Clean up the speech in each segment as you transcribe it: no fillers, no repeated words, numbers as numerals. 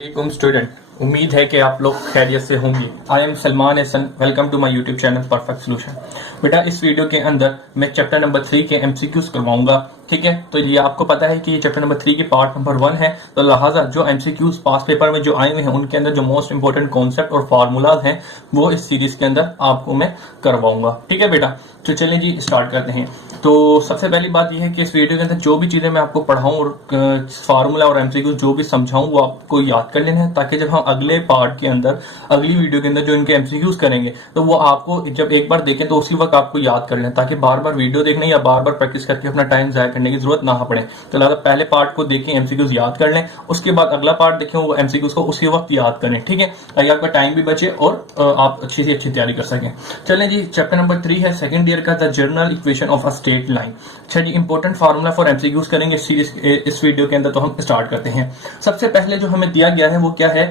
वालेकुम स्टूडेंट, उम्मीद है कि आप लोग खैरियत से होंगे। I am Salman Ehsan, welcome to my YouTube channel perfect solution. बेटा, इस वीडियो के अंदर मैं चैप्टर नंबर 3 के एमसीक्यूज करवाऊंगा। ठीक है, तो ये आपको पता है कि ये चैप्टर नंबर 3 की पार्ट नंबर 1 है, तो लिहाजा जो एमसीक्यूज पास पेपर में जो आए हुए हैं उनके अंदर जो मोस्ट इंपोर्टेंट कॉन्सेप्ट और फार्मूलाज हैं वो इस सीरीज के अंदर आपको मैं करवाऊंगा। ठीक है बेटा, तो चलें जी स्टार्ट करते हैं। तो सबसे पहली बात यह है कि इस वीडियो के अंदर जो भी चीजें मैं आपको पढ़ाऊं और फार्मूला और एमसीक्यूज जो भी समझाऊं वो आपको याद कर लेना है, ताकि जब हम अगले पार्ट के अंदर अगली वीडियो के अंदर जो इनके एमसीक्यूज करेंगे तो वो आपको जब एक बार देखें तो उसी वक्त आपको याद कर लें, ताकि बार बार वीडियो देखने या बार बार प्रैक्टिस करके अपना टाइम जाया करने की जरूरत ना पड़े। तो लिहाजा पहले पार्ट को देखें, एमसीक्यूज याद कर लें, उसके बाद अगला पार्ट देखें, वो एमसीक्यूज को उसी वक्त याद करें। ठीक है, ताकि आपका टाइम भी बचे और आप अच्छी से अच्छी तैयारी कर सकें। चलें जी, चैप्टर नंबर 3 है सेकंड ईयर का, the general equation of a straight line. अच्छा जी, इंपॉर्टेंट फार्मूला फॉर एमसीक्यूज करेंगे इस वीडियो के अंदर। तो हम स्टार्ट करते हैं। सबसे पहले जो हमें दिया गया है वो क्या है,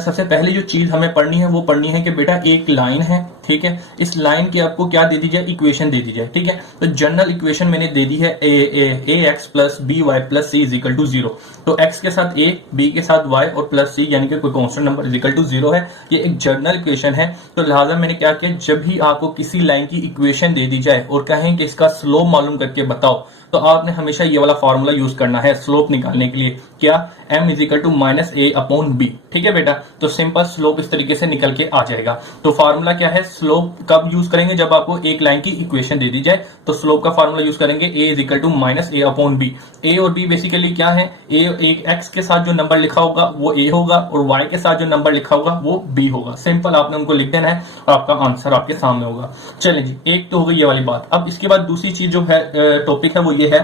सबसे पहले जो चीज हमें पढ़नी है वो पढ़नी है कि बेटा एक लाइन है, ठीक है, इस लाइन की आपको क्या दे दी जाए, इक्वेशन दे दी जाए। ठीक है, तो जनरल इक्वेशन मैंने दे दी है A X plus B Y plus C is equal to 0। तो एक्स के साथ ए, बी के साथ वाई और प्लस सी यानी कि कोई constant number is equal to 0 है। ये एक जनरल इक्वेशन है। तो लिहाजा मैंने क्या किया, जब भी आपको किसी लाइन की इक्वेशन दे दी जाए और कहें कि इसका स्लोप मालूम करके बताओ, तो आपने हमेशा ये वाला फॉर्मूला यूज करना है स्लोप निकालने के लिए। क्या, m is equal to minus A upon b. ठीक है बेटा, तो सिंपल स्लोप इस तरीके से निकल के आ जाएगा। तो फार्मूला क्या है, स्लोप कब यूज करेंगे, जब आपको एक लाइन की इक्वेशन दे दी जाए तो स्लोप का फार्मूला यूज करेंगे a is equal to minus A upon B. A और बी बेसिकली क्या है, ए एक x के साथ जो नंबर लिखा होगा वो a होगा और y के साथ जो नंबर लिखा होगा वो b होगा। सिंपल आपने उनको लिख देना है और आपका आंसर आपके सामने होगा। चलें जी, एक तो हो गई ये वाली बात। अब इसके बाद दूसरी चीज जो है टॉपिक है वो ये है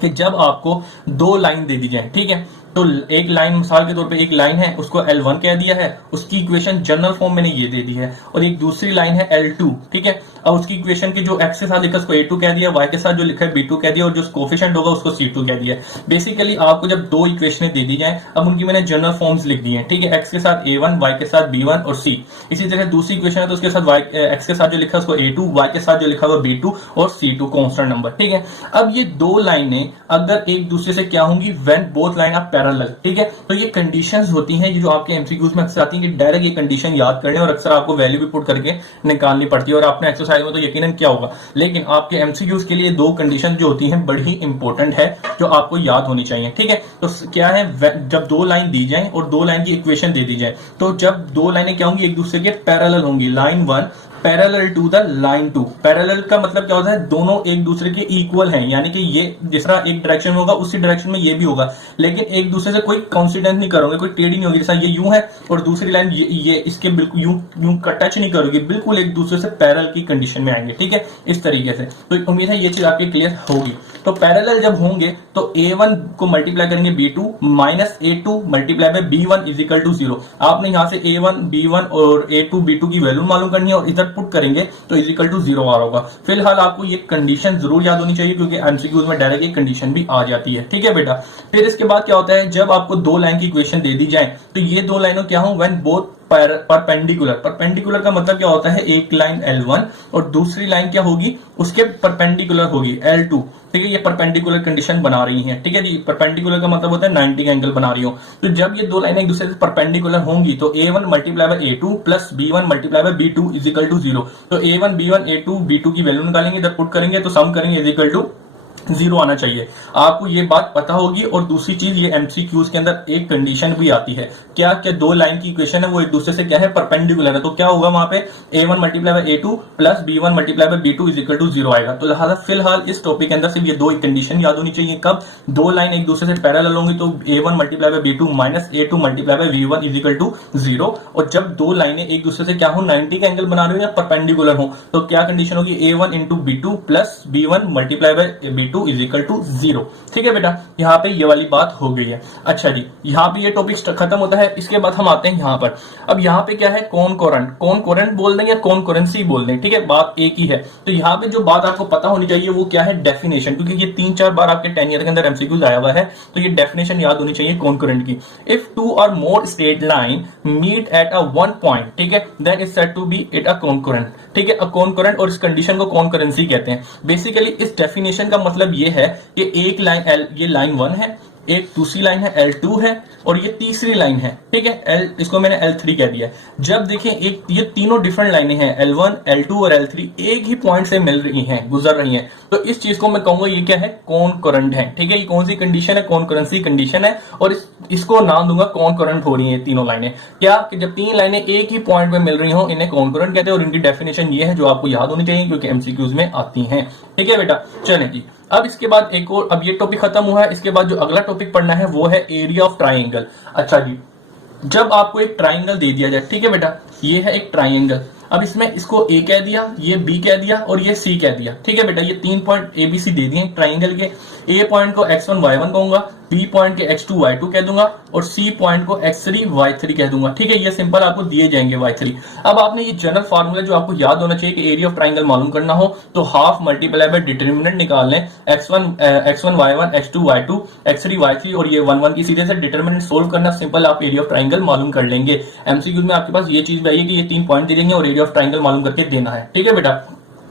कि जब आपको दो लाइन दे दी जाए, ठीक है, तो एक लाइन मिसाल के तौर पे एक लाइन है, उसको L1 कह दिया है, उसकी इक्वेशन जनरल फॉर्म मैंने ये दे दी है, और एक दूसरी लाइन है L2। ठीक है, अब उसकी इक्वेशन के जो x के साथ लिखा उसको A2 कह दिया, y के साथ जो लिखा है B2 कह दिया, और जो कोफिशिएंट होगा उसको C2 कह दिया। बेसिकली आपको जब दो इक्वेशन दे दी जाए, अब उनकी मैंने जनरल फॉर्म्स लिख दी है। ठीक है, x के साथ A1, y के साथ B1 और C। इसी तरह दूसरी इक्वेशन है तो उसके साथ x के साथ जो लिखा है उसको A2, y के साथ जो लिखा हुआ B2 और C2 कांस्टेंट नंबर। ठीक है, अब ये दो लाइनें अगर एक दूसरे से क्या होंगी, when both line are parallel. ठीक है, तो ये कंडीशंस होती हैं, ये जो आपके एमसीक्यूज में अक्सर आती हैं कि डायरेक्ट ये कंडीशन याद करने और अक्सर आपको वैल्यू भी पुट करके निकालनी पड़ती है, और आपने एक्सरसाइज में तो यकीनन क्या होगा, लेकिन आपके एमसीक्यूज के लिए दो कंडीशन जो होती हैं बड़ी ही इंपॉर्टेंट है, जो आपको याद होनी चाहिए। ठीक है, तो क्या है, जब दो लाइन दी जाए और दो लाइन की इक्वेशन दे दी जाए, तो जब दो लाइनें क्या होंगी, एक दूसरे के पैरेलल होंगी, line 1 parallel to the line 2। Parallel का मतलब क्या होता है, दोनों एक दूसरे के इक्वल हैं, यानी कि ये जिस तरह एक डायरेक्शन में होगा उसी डायरेक्शन में ये भी होगा, लेकिन एक दूसरे से कोई कांसिडेंस नहीं करोगे, कोई टेढ़ी नहीं होगी। जैसा ये यूं है और दूसरी लाइन ये इसके बिल्कुल यूं टच नहीं करोगे, बिल्कुल एक दूसरे से पैरेलल की कंडीशन में आएंगे। ठीक है, इस तरीके से। तो उम्मीद है ये चीज आपकी क्लियर होगी। तो पैरेलल जब होंगे तो A1 को मल्टीप्लाई करेंगे B2 minus A2 multiply by B1 is equal to 0। आपने यहां से A1 B1 और A2 B2 की वैल्यू मालूम करनी है और इधर पुट करेंगे तो इज इक्वल टू 0 आ रहा होगा। फिलहाल आपको ये कंडीशन जरूर याद होनी चाहिए, क्योंकि एमसीक्यूज में डायरेक्ट ये कंडीशन भी आ जाती है। ठीक है बेटा, फिर इसके बाद क्या होता है, जब आपको दो लाइन की इक्वेशन दे दी जाए तो ये दो लाइनों क्या हो, व्हेन बोथ परपेंडिकुलर। परपेंडिकुलर का मतलब क्या होता है, एक लाइन L1 और दूसरी लाइन क्या होगी, उसके परपेंडिकुलर होगी L2। ठीक है, ये परपेंडिकुलर कंडीशन बना रही हैं। ठीक है जी, परपेंडिकुलर का मतलब होता है 90 का एंगल बना रही हो। तो जब ये दो लाइनें एक दूसरे से परपेंडिकुलर होंगी तो A1 multiply by A2 plus B1 multiply by B2 is equal to 0। तो A1 B1 A2 B2 की वैल्यू निकालेंगे, इधर पुट करेंगे तो सम करेंगे, इज इक्वल टू 0 आना चाहिए। आपको ये बात पता होगी। और दूसरी चीज, ये एमसीक्यूज के अंदर एक कंडीशन भी आती है, क्या क्या दो लाइन की इक्वेशन है वो एक दूसरे से क्या है, परपेंडिकुलर है, तो क्या होगा वहां पे A1 multiply by A2 plus B1 multiply by B2 is equal to 0 आएगा। तो लिहाजा फिलहाल इस टॉपिक के अंदर सिर्फ ये दो कंडीशन याद होनी चाहिए। कब दो लाइन एक दूसरे से पैरेलल होंगी तो A1 multiply by B2 minus A2 multiply by B1 is equal to 0। और जब दो लाइनें एक दूसरे से क्या हो, 90 का एंगल बना रही हो या परपेंडिकुलर हो, तो क्या कंडीशन होगी, A1 into B2 plus B1 multiply by B2 is equal to 0। ठीक है बेटा, यहाँ पे ये वाली बात हो गई है। अच्छा जी, यहाँ पे ये टॉपिक खत्म होता है। इसके बाद हम आते हैं यहाँ पर। अब यहाँ पे क्या है, कॉनकोरेंट बोल दें या कॉनकोरेंसी बोल दें, ठीक है, बात एक ही है। तो यहाँ पे जो बात आपको पता होनी चाहिए वो क्या है, डेफिनेशन, क्योंकि ये 3-4 बार आपके 10 ईयर के अंदर एमसीक्यूज आया हुआ है, तो ये डेफिनेशन याद होनी चाहिए कॉनकोरेंट की। इफ टू और more straight line meet at a one point, ठीक है, then is said to be it a concurrent. ठीक है, कॉनकोरेंट, और इस कंडीशन को कॉनकोरेंसी कहते हैं। बेसिकली इस डेफिनेशन का मतलब ये है कि एक लाइन ये लाइन 1 है, एक दूसरी लाइन है L2 है और ये तीसरी लाइन है, ठीक है, इसको मैंने L3 कह दिया। जब देखें एक ये तीनों डिफरेंट लाइनें हैं, L1, L2 और L3 एक ही पॉइंट से मिल रही हैं, गुजर रही हैं, तो इस चीज को मैं कहूंगा ये क्या है, कॉनकरेंट है, ठीक है। ये कौन सी कंडीशन है, कॉनकरेंसी कंडीशन है, और इसको नाम दूंगा कॉनकरेंट हो रही है तीनों लाइनें। क्या कि जब तीन लाइनें एक ही पॉइंट पे मिल रही हो इन्हें कॉनकरेंट कहते हैं, और इनकी डेफिनेशन ये है जो आपको याद होनी चाहिए क्योंकि एमसीक्यूज में आती हैं, ठीक है बेटा। चलें जी, अब इसके बाद एक और, अब ये टॉपिक खत्म हुआ है, इसके बाद जो अगला टॉपिक पढ़ना है वो है एरिया ऑफ ट्राइंगल। अच्छा जी, जब आपको एक ट्राइंगल दे दिया जाए, ठीक है बेटा, ये है एक ट्राइंगल, अब इसमें इसको ए कह दिया, ये बी कह दिया और ये सी कह दिया, ठीक है बेटा। ये 3 पॉइंट ए बी सी दे दिए ट्राइंगल के। ए पॉइंट को x1 y1 कहूंगा, बी पॉइंट के x2 y2 कह दूंगा और सी पॉइंट को x3 y3 कह दूंगा, ठीक है। ये सिंपल आपको दिए जाएंगे y3। अब आपने ये जनरल फार्मूला जो आपको याद होना चाहिए कि एरिया ऑफ ट्राइंगल मालूम करना हो तो हाफ मल्टीप्लाई बाय डिटरमिनेंट निकाल लें, x1 y1 x2 y2 x3 y3 और ये 1 1 की सीधे से डिटरमिनेंट सोल्व करना, सिंपल आप एरिया ऑफ ट्राइंगल मालूम कर लेंगे। एमसीक्यू में आपके पास ये चीज भी आई है कि ये 3 पॉइंट दे देंगे और एरिया ऑफ ट्राइंगल मालूम करके देना है, ठीक है बेटा।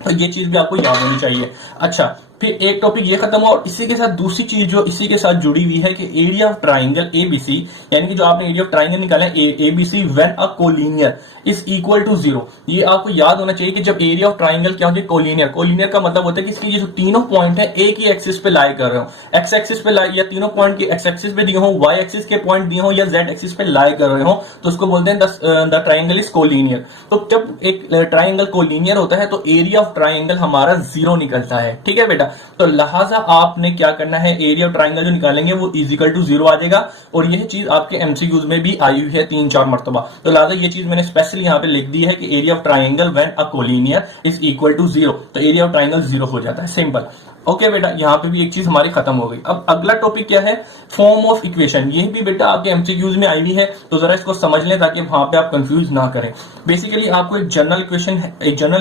तो ये चीज भी आपको याद होनी चाहिए। अच्छा, फिर एक टॉपिक ये खत्म हुआ और इसी के साथ दूसरी चीज जो इसी के साथ जुड़ी हुई है कि एरिया ऑफ ट्राइंगल एबीसी, यानी कि जो आपने एरिया ऑफ ट्राइंगल निकाला है ABC when a collinear is equal to 0। ये आपको याद होना चाहिए कि जब एरिया ऑफ ट्राइंगल क्या होती है, कोलिनियर। कोलिनियर का मतलब होता है कि इसकी जो तीनों पॉइंट है एक ही एक्सिस पे लाई कर रहे हो, एक्स एक्सिस पे लाई, या तीनों पॉइंट की एक्स एक्सिस पे दिए हो, वाई एक्सिस के पॉइंट दिए हो या जेड एक्सिस पे लाई कर रहे हो, तो उसको बोलते हैं द ट्राइंगल इज कोलिनियर। तो जब एक ट्राइंगल कोलिनियर होता है तो एरिया ऑफ ट्राइंगल हमारा 0 निकलता है, ठीक है बेटा। तो लिहाजा आपने क्या करना है, एरिया ऑफ ट्राइंगल जो निकालेंगे वो इजिकल टू 0 आ जाएगा, और यह चीज आपके एमसीक्यूज में भी आई हुई है 3-4 मरतबा। तो लिहाजा ये चीज मैंने स्पेशली यहां पे लिख दी है कि area of triangle when a collinear is equal to 0, तो एरिया ऑफ ट्राइंगल 0 हो जाता है, सिंपल। ओके बेटा, यहां पे भी एक चीज हमारी खत्म हो गई। अब अगला टॉपिक क्या है, फॉर्म ऑफ इक्वेशन। ये भी बेटा आपके एमसीक्यूज में आई हुई है, तो जरा इसको समझ लें ताकि वहां पे आप कंफ्यूज ना करें। बेसिकली आपको एक जनरल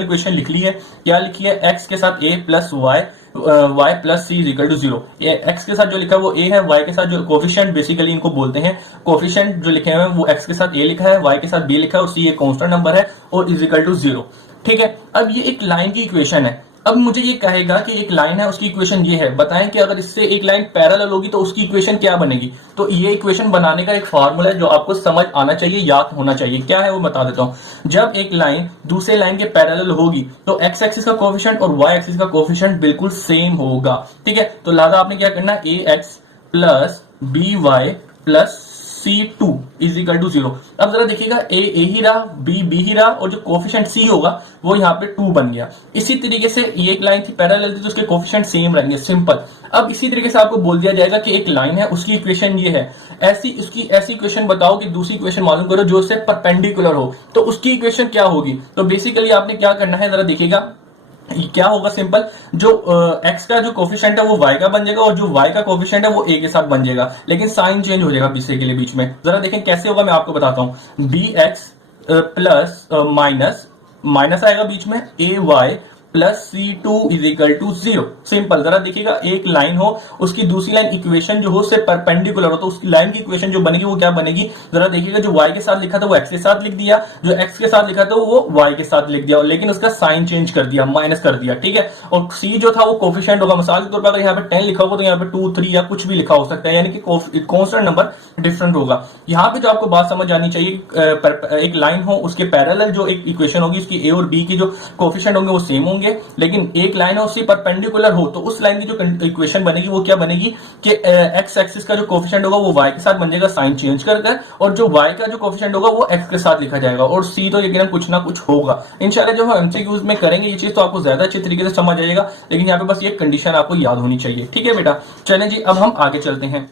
इक्वेशन लिख ली है। क्या लिखी है, एक्स के साथ a plus y y plus C is equal to 0। X के साथ जो लिखा है वो a है, y के साथ जो कोफिशिएंट बेसिकली इनको बोलते हैं, कोफिशिएंट जो लिखे हुए हैं वो x के साथ a लिखा है, y के साथ b लिखा है और c एक कांस्टेंट नंबर है और इज इक्वल टू 0, ठीक है। अब ये एक लाइन की इक्वेशन है। अब मुझे ये कहेगा कि एक लाइन है उसकी इक्वेशन ये है, बताएं कि अगर इससे एक लाइन पैरेलल होगी तो उसकी इक्वेशन क्या बनेगी। तो ये इक्वेशन बनाने का एक फार्मूला है जो आपको समझ आना चाहिए, याद होना चाहिए। क्या है वो बता देता हूं। जब एक लाइन दूसरे लाइन के पैरेलल होगी तो एक्स एक्सिस का कोफिशिएंट और वाई एक्सिस का कोफिशिएंट बिल्कुल सेम होगा, ठीक है। तो लिहाजा आपने क्या करना है, A X plus B Y plus C2 is equal to 0। अब जरा देखिएगा, ए ही रहा, बी ही रहा और जो कोफिशिएंट C होगा वो यहाँ पे 2 बन गया। इसी तरीके से ये एक लाइन थी पैरेलल थी तो उसके कोफिशिएंट सेम रहेंगे, सिंपल। अब इसी तरीके से आपको बोल दिया जाएगा कि एक लाइन है उसकी इक्वेशन ये है, ऐसी इक्वेशन बताओ कि दूसरी इक्वेशन मालूम करो जो उससे परपेंडिकुलर हो, तो उसकी इक्वेशन क्या होगी। तो बेसिकली आपने क्या करना है, जरा देखिएगा क्या होगा, सिंपल। जो x का जो कोफिशिएंट है वो y का बन जाएगा और जो y का कोफिशिएंट है वो a के साथ बन जाएगा, लेकिन साइन चेंज हो जाएगा बेसिकली बीच में। जरा देखें कैसे होगा, मैं आपको बताता हूं। bx प्लस माइनस आएगा बीच में, ay plus C2 is equal to 0, simple. जरा देखिएगा, एक लाइन हो उसकी दूसरी लाइन इक्वेशन जो हो उससे परपेंडिकुलर हो तो उसकी लाइन की इक्वेशन जो बनेगी वो क्या बनेगी। जरा देखिएगा, जो y के साथ लिखा था वो x के साथ लिख दिया, जो x के साथ लिखा था वो y के साथ लिख दिया, लेकिन उसका साइन चेंज कर दिया, माइनस कर दिया, ठीक है। और c जो था वो कोफिशिएंट होगा, मिसाल के तौर पर अगर यहाँ पे 10 लिखा होगा तो यहाँ पे 2 3 या कुछ भी लिखा हो सकता है, यानी कि कांस्टेंट नंबर डिफरेंट होगा। यहाँ पे जो आपको बात समझ आनी चाहिए, एक लाइन हो उसके पैरेलल जो एक इक्वेशन होगी उसकी a और b की जो कोफिशिएंट होंगे वो सेम होंगे, लेकिन एक लाइन है उससे परपेंडिकुलर हो तो उस लाइन की जो इक्वेशन बनेगी वो क्या बनेगी कि एक्स एक्सिस का जो कोफिशिएंट होगा वो y के साथ बन जाएगा साइन चेंज कर, और जो y का जो कोफिशिएंट होगा वो x के साथ लिखा जाएगा, और c तो यकीनन कुछ ना कुछ होगा। इंशाल्लाह जब हम एमसीक्यूज में करेंगे ये चीज तो आपको ज्यादा अच्छे तरीके से समझ आएगा, लेकिन यहाँ पे बस ये कंडीशन आपको याद होनी चाहिए, ठीक है बेटा। चलें जी, अब हम आगे चलते हैं।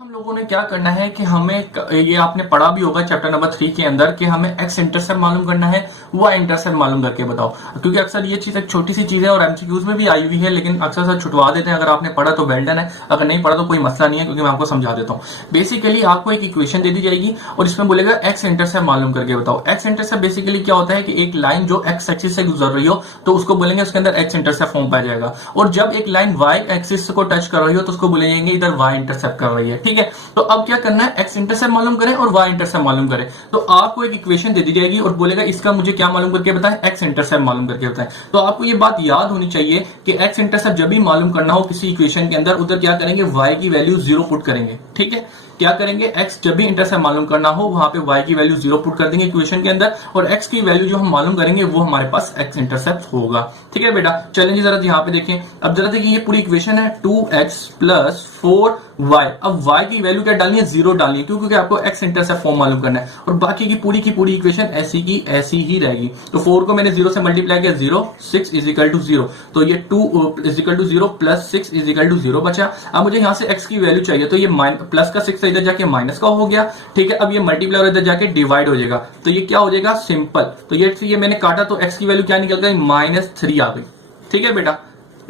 लोगों ने क्या करना है कि हमें, ये आपने पढ़ा भी होगा चैप्टर नंबर 3 के अंदर, कि हमें एक्स इंटरसेप्ट मालूम करना है, वाई इंटरसेप्ट मालूम करके बताओ। क्योंकि अक्सर ये चीज एक छोटी सी चीज है और एमसीक्यूज में भी आई हुई है, लेकिन अक्सर सर छुटवा देते हैं। अगर आपने पढ़ा तो वेल डन है, अगर नहीं पढ़ा तो कोई मसला नहीं है, क्योंकि मैं आपको समझा देता हूँ। बेसिकली आपको एक इक्वेशन दे दी जाएगी और इसमें बोलेगा एक्स इंटरसेप्ट मालूम करके बताओ। एक्स इंटरसेप्ट बेसिकली क्या होता है कि एक लाइन जो एक्स एक्सिस से गुजर रही हो तो उसको बोलेंगे उसके अंदर एक्स इंटरसेप्ट फॉर्म पाया जाएगा, और जब एक लाइन वाई एक्सिस को टच कर रही हो तो उसको बोलेंगे इधर वाई इंटरसेप्ट कर रही है, ठीक है। है। तो अब क्या करना है, एक्स इंटरसेप्ट मालूम करें और वाई इंटरसेप्ट मालूम करें। तो आपको एक इक्वेशन दे दी जाएगी और बोलेगा इसका मुझे क्या मालूम करके बताएं, एक्स इंटरसेप्ट मालूम करके बताएं। तो आपको ये बात याद होनी चाहिए कि एक्स इंटरसेप्ट जब भी मालूम करना हो किसी इक्वेशन के अंदर, उधर क्या करेंगे, वाई की वैल्यू 0 पुट करेंगे। ठीक है, क्या करेंगे, एक्स जब भी इंटरसेप्ट मालूम करना हो वहां पे वाई की वैल्यू 0 पुट कर देंगे इक्वेशन के अंदर, और एक्स की वैल्यू जो हम मालूम करेंगे वो हमारे पास एक्स इंटरसेप्ट होगा। ठीक है बेटा, चलेंगे जरा यहाँ पे देखें। अब जरा देखिए ये पूरी इक्वेशन है 2x प्लस 4y। अब y की वैल्यू क्या डालनी है, 0 डालनी है, क्योंकि आपको एक्स इंटरसेप्ट फॉर्म मालूम करना है, और बाकी की पूरी इक्वेशन ऐसी की ऐसी ही रहेगी। तो 4 को मैंने 0 से मल्टीप्लाई किया, 0, 6 इज इक्वल टू 0, तो ये 2 is equal to 0 plus 6 is equal to 0 बचा। अब मुझे यहाँ से x की वैल्यू चाहिए, तो ये प्लस का 6 इधर जाके माइनस का हो गया। ठीक है, अब ये मल्टीप्लाई और इधर जाके डिवाइड हो जाएगा, तो ये क्या हो जाएगा, सिंपल। तो ये मैंने काटा तो x की वैल्यू क्या निकल गई, -3 आ गई। ठीक है बेटा,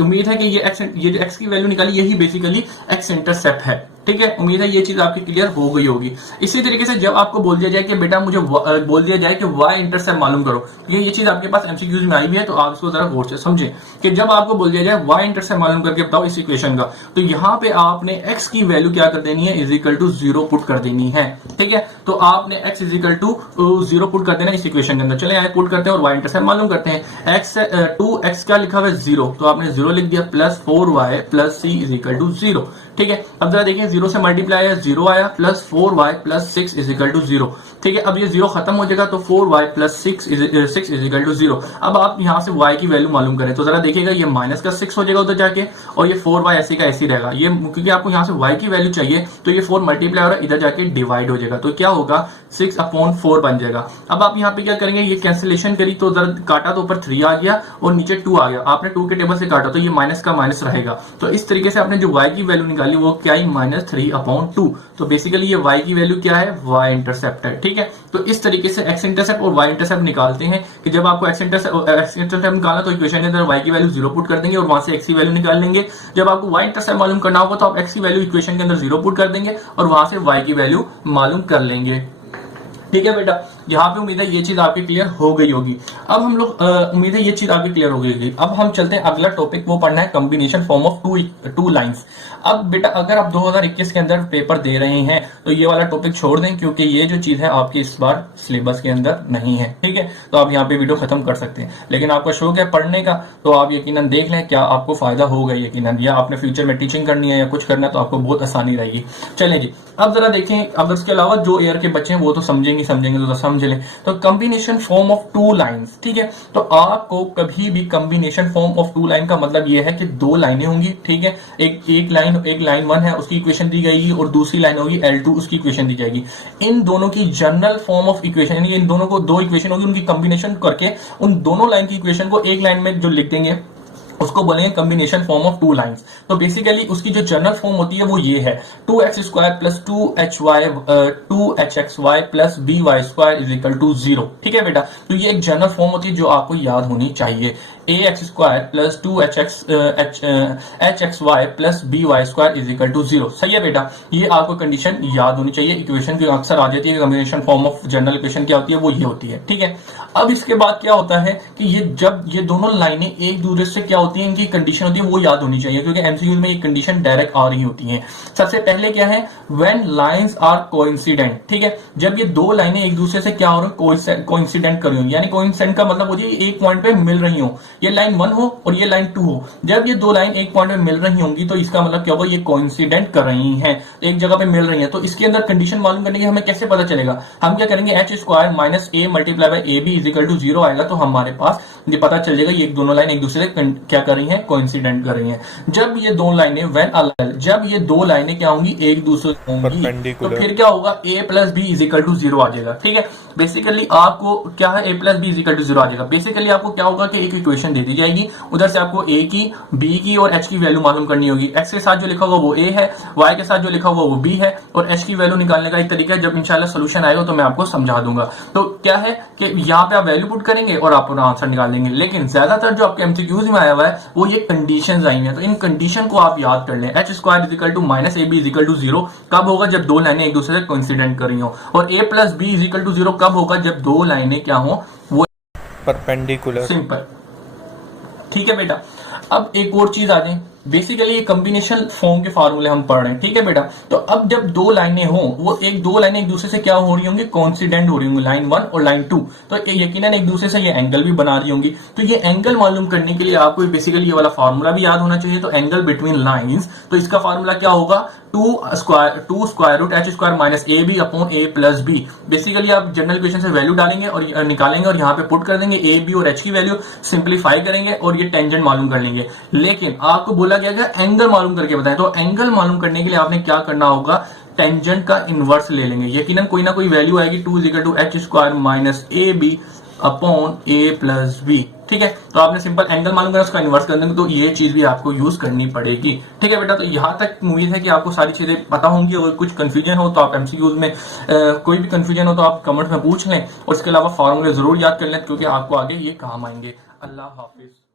उम्मीद है कि ये जो x की वैल्यू निकाली यही बेसिकली x इंटरसेप्ट है। ठीक है, उम्मीद है ये चीज आपकी क्लियर हो गई होगी। इसी तरीके से जब आपको बोल दिया जाए कि बेटा मुझे बोल दिया जाए कि y इंटरसेप्ट मालूम करो, क्योंकि ये चीज आपके पास एमसीक्यूज में आई भी है, तो आप इसको जरा गौर से समझें कि जब आपको बोल दिया जाए y इंटरसेप्ट मालूम करके बताओ इस इक्वेशन का, तो यहाँ पे आपने x की वैल्यू क्या कर देनी है, इज इक्वल टू 0 पुट कर देनी है। ठीक है, तो आपने x is equal to 0 put कर देना इस इक्वेशन के अंदर। चले यहाँ पुट करते हैं और y इंटरसेप्ट मालूम करते हैं। x क्या लिखा हुआ है, 0, तो आपने 0 लिख दिया, plus 4y plus c is equal to 0। ठीक है, अब जरा देखिए 0 से मल्टीप्लाई है, 0 आया, plus 4y plus 6 is equal to 0। ठीक है, अब ये 0 खत्म हो जाएगा, तो 4y plus 6 is equal to 0। अब आप यहां से y की वैल्यू मालूम करें, तो जरा देखिएगा ये माइनस का 6 हो जाएगा उधर जाके, और ये 4y ऐसे का ऐसे रहेगा। ये क्योंकि आपको यहां से y की वैल्यू चाहिए, तो ये 4 मल्टीप्लाई और इधर जाके डिवाइड हो जाएगा, तो क्या होगा, 6/4 बन जाएगा। अब आप यहाँ पे क्या करेंगे, ये कैंसिलेशन करी तो जरा काटा तो ऊपर 3 आ गया और नीचे 2 आ गया। आपने 2 के टेबल से काटा तो ये माइनस का माइनस रहेगा। तो इस तरीके से आपने जो y की वैल्यू निकाली वो क्या है, -3/2। तो बेसिकली ये y की वैल्यू क्या है, y इंटरसेप्ट है। ठीक है, तो इस तरीके से x इंटरसेप्ट और y इंटरसेप्ट निकालते हैं कि जब आपको x इंटरसेप्ट निकालना तो इक्वेशन के अंदर y की वैल्यू 0 पुट कर देंगे और वहां से x की वैल्यू निकाल लेंगे। जब आपको y इंटरसेप्ट मालूम करना होगा तो आप x की वैल्यू इक्वेशन के अंदर 0 पुट कर देंगे और वहां से y की वैल्यू मालूम कर लेंगे। ठीक है बेटा, यहाँ पे उम्मीद है ये चीज आपकी क्लियर हो गई होगी। अब हम लोग उम्मीद है ये चीज आपकी क्लियर हो गई होगी। अब हम चलते हैं अगला टॉपिक, वो पढ़ना है combination form of two lines. अब बेटा अगर आप 2021 के अंदर पेपर दे रहे हैं तो ये वाला टॉपिक छोड़ दें, क्योंकि ये जो चीज है आपकी इस बार सिलेबस के अंदर नहीं है। ठीक है, तो आप यहाँ पे वीडियो खत्म कर सकते हैं, लेकिन आपका शौक है पढ़ने का तो आप यकीनन देख लें, क्या आपको फायदा होगा यकीनन, या आपने फ्यूचर में टीचिंग करनी है या कुछ करना है तो आपको बहुत आसानी रहेगी। चलें जी, अब जरा देखें, अब इसके अलावा जो एयर के बच्चे हैं वो तो समझेंगे तो समझ लें। तो combination form of two lines, ठीक है, तो आपको कभी भी combination form of two line का मतलब ये है कि 2 लाइनें होंगी। ठीक है, एक लाइन 1 है उसकी इक्वेशन दी गई और दूसरी लाइन होगी L2 उसकी इक्वेशन दी जाएगी। इन दोनों की जनरल फॉर्म ऑफ इक्वेशन, यानी इन दोनों को 2 इक्वेशन होगी, उनकी कॉम्बिनेशन करके उन दोनों लाइन की इक्वेशन को एक लाइन में जो लिख देंगे उसको बोलेंगे combination form of two lines. तो बेसिकली उसकी जो जनरल फॉर्म होती है वो ये है, 2x² plus 2hxy plus by² is equal to 0। ठीक है बेटा, तो ये एक जनरल फॉर्म होती है जो आपको याद होनी चाहिए। ax² plus 2hxy plus by² is equal to 0। सही है बेटा, ये आपको कंडीशन याद होनी चाहिए। इक्वेशन की अक्सर आ जाती है, combination form of general equation क्या होती है वो ये होती है। ठीक है, अब इसके बाद क्या होता है कि ये जब ये दोनों लाइनें एक दूसरे से क्या होती है, इनकी कंडीशन होती है वो याद होनी चाहिए, क्योंकि एमसीक्यू में ये कंडीशन डायरेक्ट आ रही होती है। सबसे पहले क्या है, व्हेन लाइंस आर कोइंसिडेंट। ठीक है, जब ये 2 लाइनें एक दूसरे से क्या हो रही है, कोइंसिडेंट कर रही हो, यानी कोइंसिडेंट का मतलब होती है एक पॉइंट पे मिल रही हो, ये लाइन 1 हो और ये लाइन 2 हो। जब ये 2 लाइन एक पॉइंट पे मिल रही होंगी तो इसका मतलब क्या होगा, ये कोइंसिडेंट कर रही हैं, एक जगह पे मिल रही हैं। तो इसके अंदर कंडीशन मालूम करने की हमें कैसे पता चलेगा, हम क्या करेंगे, h² minus a multiply by ab is equal to 0 आएगा, तो हमारे पास ये पता चल जाएगा ये दोनों लाइन एक दूसरे से क्या कर रही हैं, कोइंसिडेंट कर रही हैं। जब ये 2 लाइनें जब ये 2 लाइनें क्या होंगी, एक दूसरे होंगी, तो फिर क्या होगा, a plus b is equal to 0 आ जाएगा। ठीक है, बेसिकली आपको क्या है, a plus b is equal to 0 आ जाएगा। बेसिकली आपको क्या होगा कि एक इक्वेशन दे दी जाएगी, उधर से आपको a की, b की और h की वैल्यू मालूम करनी होगी। x के साथ जो लिखा होगा वो a है, y के साथ जो लिखा होगा वो b है, और h की वैल्यू निकालने का एक तरीका है, जब इंशाल्लाह सॉल्यूशन आएगा तो मैं आपको समझा दूंगा। तो क्या है कि यहाँ पे आप वैल्यू पुट करेंगे और आप आंसर निकाल देंगे, लेकिन ज्यादातर जो आपके एमसीक्यूज में आया हुआ है वो ये कंडीशंस आई हैं, तो इन कंडीशन को आप याद कर लें। h² is equal to minus ab is equal to 0 कब होगा, जब 2 लाइनें एक दूसरे से कोइंसिडेंट कर रही हो, और a plus b is equal to 0 कब होगा, जब 2 लाइनें क्या हो, वो परपेंडिकुलर। सिंपल। ठीक है बेटा, अब एक और चीज आ जाए बेसिकली ये कॉम्बिनेशन फॉर्म के फार्मूले हम पढ़ रहे हैं, ठीक है बेटा। तो अब जब दो लाइनें हो, वो दो लाइनें एक दूसरे से क्या हो रही होंगी, कोइंसिडेंट हो रही होंगी, लाइन 1 और लाइन 2, तो यकीनन एक दूसरे से ये एंगल भी बना रही होंगी। तो ये एंगल मालूम करने के लिए आपको बेसिकली ये वाला फार्मूला भी याद होना चाहिए। तो एंगल बिटवीन लाइंस, तो इसका फार्मूला क्या होगा, 2 square root h square minus A B upon A plus B. Basically आप जनरल इक्वेशन से वैल्यू डालेंगे और निकालेंगे और यहाँ पे पुट कर देंगे, ए बी और h की वैल्यू सिंप्लीफाई करेंगे और ये टेंजेंट मालूम कर लेंगे। लेकिन आपको बोला गया कि एंगल मालूम करके बताएं, तो एंगल मालूम करने के लिए आपने क्या करना होगा, टेंजेंट का इनवर्स ले लेंगे। यकीनन कोई ना कोई वैल्यू आएगी, 2 = h square minus A B upon A plus B, ठीक है। तो आपने सिंपल एंगल मालूम करना, उसका इन्वर्स कर देंगे, तो ये चीज भी आपको यूज करनी पड़ेगी, ठीक है बेटा। तो यहां तक उम्मीद है कि आपको सारी चीजें पता होंगी। अगर कुछ कंफ्यूजन हो तो आप एमसीक्यूज में कोई भी कंफ्यूजन हो तो आप कमेंट में पूछ लें, और इसके अलावा फॉर्मूले जरूर याद कर लें, क्योंकि आपको आगे ये काम आएंगे। अल्लाह हाफिज।